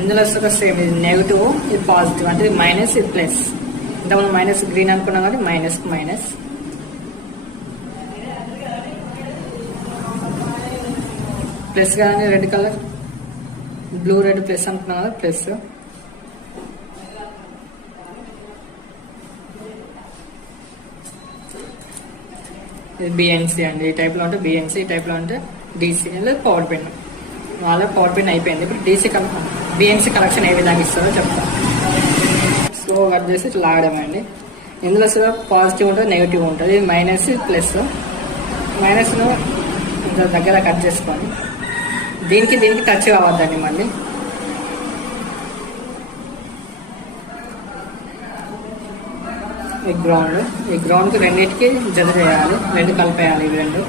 ఇందులో కూడా సేమ్, ఇది నెగిటివ్, ఇది పాజిటివ్, అంటే ఇది మైనస్, ఇది ప్లస్. ఇంత మనం మైనస్ గ్రీన్ అనుకున్నాం కాబట్టి మైనస్ మైనస్, ప్లస్ కానీ red colour, blue red plus అనుకున్నాం కదా ప్లస్. ఇది బిఎన్సి అండి. ఈ టైప్లో ఉంటే బిఎన్సి, ఈ టైప్లో ఉంటే డీసీ లేదా పవర్ పెన్. వాళ్ళ పవర్ పెన్ అయిపోయింది. ఇప్పుడు బిఎన్సి కలెక్షన్ ఏ విధంగా ఇస్తారో చెప్తాను. స్లో కట్ చేసి ఇట్లా లాగడమే అండి. ఇందులో కూడా పాజిటివ్ ఉంటుంది, నెగిటివ్ ఉంటుంది. ఇది మైనస్, ప్లస్. మైనస్ను ఇంత దగ్గర కట్ చేసుకొని దీనికి టచ్ కావద్దండి. మళ్ళీ ఈ గ్రౌండ్కి రెండింటికి జత చేయాలి, రెండు కలిపేయాలి. ఇవి రెండు